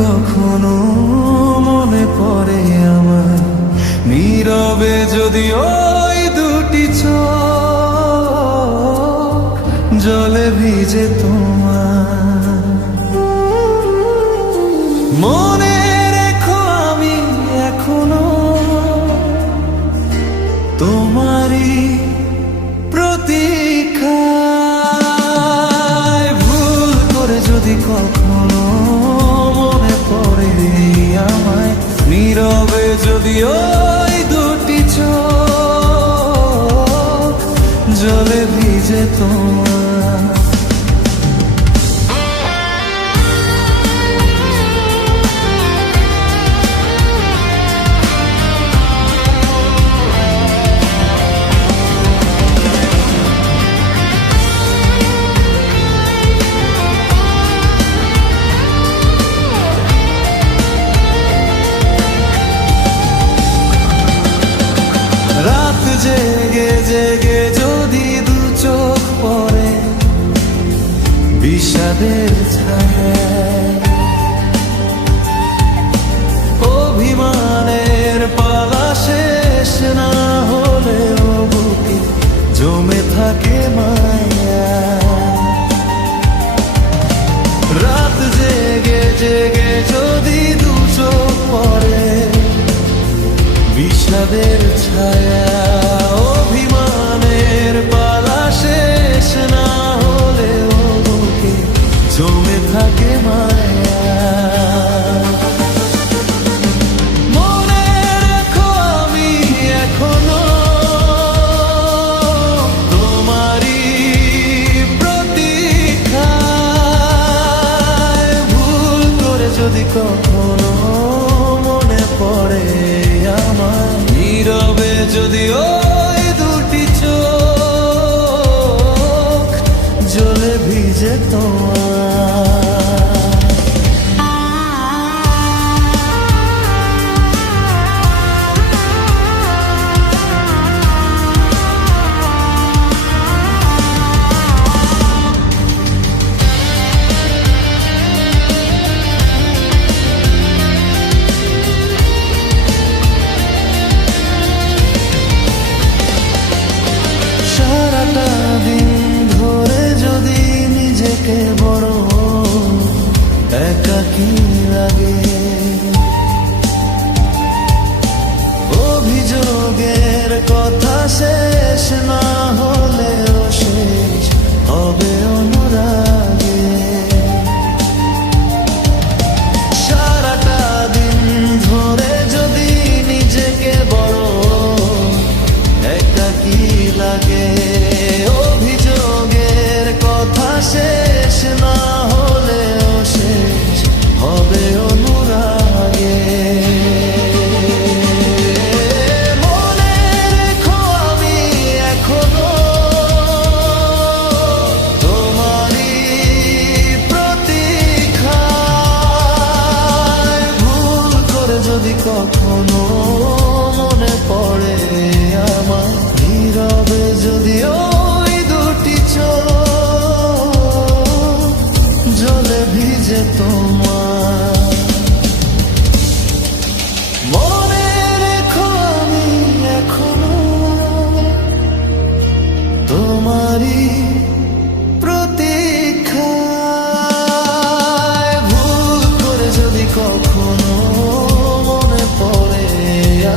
কখনো মনে পড়ে আমার, নীরবে যদি ওই দুটি চোখ জলে ভিজে তোমার, মনে রেখো আমি এখনো তোমারই প্রতীক্ষায়। ভুল করে যদি কখনো মনে পড়ে আমায়, নীরবে যদি ওই দুটি চোখ জলে ভিজে তোমার। রাত জেগে জেগে যদি দু চোখ পড়ে বিষাদের ছায়ায়, অভিমানের পালা শেষ না হলেও বুকে জমে থাকে মায়া। রাত জেগে জেগে যদি দু চোখ পড়ে বিষাদের ছায়া, অভিমানের পালা শেষ না হলেও বুকে জমে থাকে মায়া। মনে রেখো আমি এখনো তোমারই প্রতীক্ষায়। ভুল করে যদি কখনো মনে পড়ে আমার, নীরবে যদি ওই দুটি চোখ জলে ভিজে তোমার। সারাটা দিন ধরে যদি নিজেকে বড় একাকী লাগে, অভিযোগের কথা শেষ না হলেও শেষ হবে অনুরাগে। সারাটা দিন ধরে যদি নিজেকে বড় একাকী লাগে, অভিযোগের কথা শেষ না হলেও শেষ হবে অনুরাগে। মনে রেখো আমি এখনো তোমারই প্রতীক্ষায়। ভুল করে যদি কখনো মনে পড়ে আমার, নীরবে যদি ওই দুটি চোখ জলে ভিজে তোমার। মনে রেখো আমি এখনো তোমারই প্রতীক্ষায়। ভুল করে যদি কখনো মনে পড়ে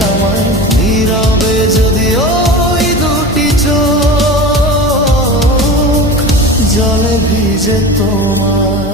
আমায়, নীরবে যদি ওই দুটি চোখ জলে ভিজে তোমার।